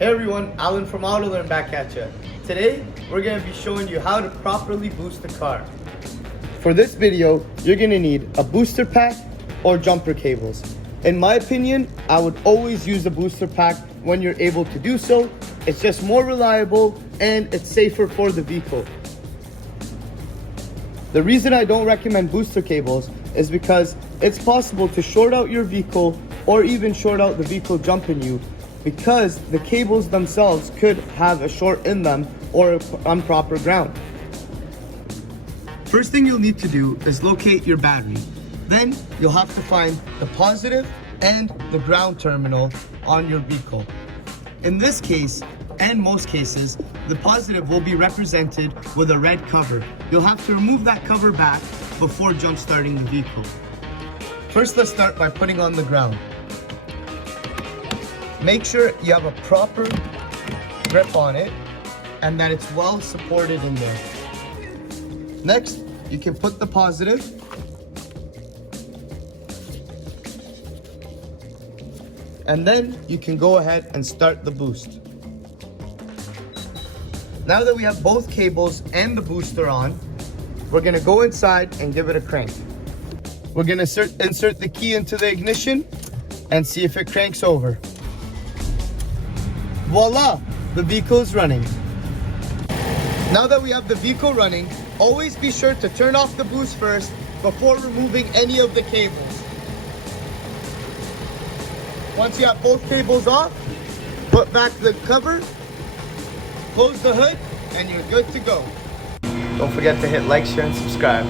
Hey everyone, Alan from AutoLearn back at you. Today, we're going to be showing you how to properly boost the car. For this video, you're going to need a booster pack or jumper cables. In my opinion, I would always use a booster pack when you're able to do so. It's just more reliable and it's safer for the vehicle. The reason I don't recommend booster cables is because it's possible to short out your vehicle or even short out the vehicle jumping you, because the cables themselves could have a short in them or improper ground. First thing you'll need to do is locate your battery. Then you'll have to find the positive and the ground terminal on your vehicle. In this case, and most cases, the positive will be represented with a red cover. You'll have to remove that cover back before jump starting the vehicle. First, let's start by putting on the ground. Make sure you have a proper grip on it and that it's well supported in there. Next, you can put the positive and then you can go ahead and start the boost. Now that we have both cables and the booster on, we're gonna go inside and give it a crank. We're gonna insert the key into the ignition and see if it cranks over. Voila, the vehicle is running. Now that we have the vehicle running, always be sure to turn off the boost first before removing any of the cables. Once you have both cables off, put back the cover, close the hood, and you're good to go. Don't forget to hit like, share, and subscribe.